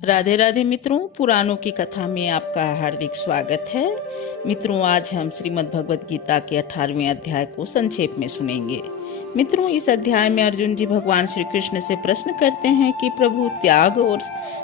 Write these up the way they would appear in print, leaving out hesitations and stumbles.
राधे राधे मित्रों, पुराणों की कथा में आपका हार्दिक स्वागत है। मित्रों, आज हम श्रीमद् भगवद गीता के 18वें अध्याय को संक्षेप में सुनेंगे। मित्रों, इस अध्याय में अर्जुन जी भगवान श्री कृष्ण से प्रश्न करते हैं कि प्रभु, त्याग और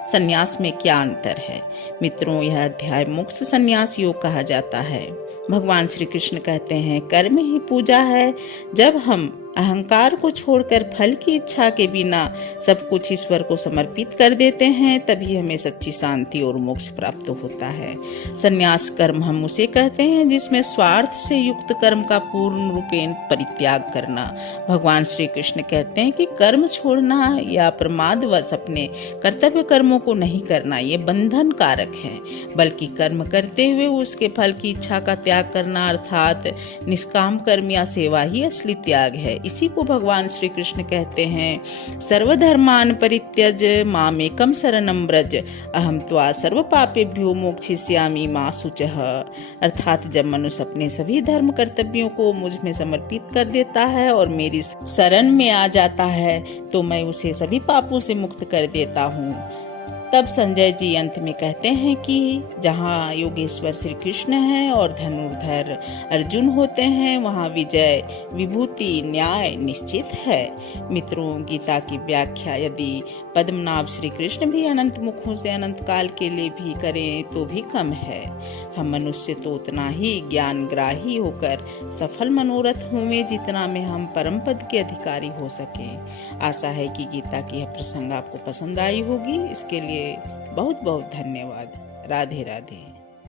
संन्यास में क्या अंतर है। मित्रों, यह अध्याय मोक्ष संन्यास योग कहा जाता है। भगवान श्री कृष्ण कहते हैं, कर्म ही पूजा है। जब हम अहंकार को छोड़कर फल की इच्छा के बिना सब कुछ ईश्वर को समर्पित कर देते हैं, तभी हमें सच्ची शांति और मोक्ष प्राप्त होता है। संन्यास कर्म हम उसे कहते हैं जिसमें स्वार्थ से युक्त कर्म का पूर्ण रूपेण परित्याग करना। भगवान श्री कृष्ण कहते हैं कि कर्म छोड़ना या प्रमादवश अपने कर्तव्य कर्मों को नहीं करना ये बंधन कारक है, बल्कि कर्म करते हुए उसके फल की इच्छा का त्याग करना अर्थात निष्काम कर्म या सेवा ही असली त्याग है। इसी को भगवान श्री कृष्ण कहते हैं, सर्वधर्मान परित्यज मामेकम शरणं व्रज अहम त्वा सर्व पापेभ्यो मोक्षयिष्यामि मा शुचः। अर्थात जब मनुष्य अपने सभी धर्म कर्तव्यों को मुझ में समर्पित कर देता है और मेरी शरण में आ जाता है तो मैं उसे सभी पापों से मुक्त कर देता हूँ। तब संजय जी अंत में कहते हैं कि जहाँ योगेश्वर श्री कृष्ण है और धनुर्धर अर्जुन होते हैं, वहाँ विजय विभूति न्याय निश्चित है। मित्रों, गीता की व्याख्या यदि पद्मनाभ श्री कृष्ण भी अनंत मुखों से अनंत काल के लिए भी करें तो भी कम है। हम मनुष्य तो उतना ही ज्ञानग्राही होकर सफल मनोरथ हों जितना में हम परम पद के अधिकारी हो सकें। आशा है कि गीता की यह प्रसंग आपको पसंद आई होगी। इसके लिए बहुत बहुत धन्यवाद। राधे राधे।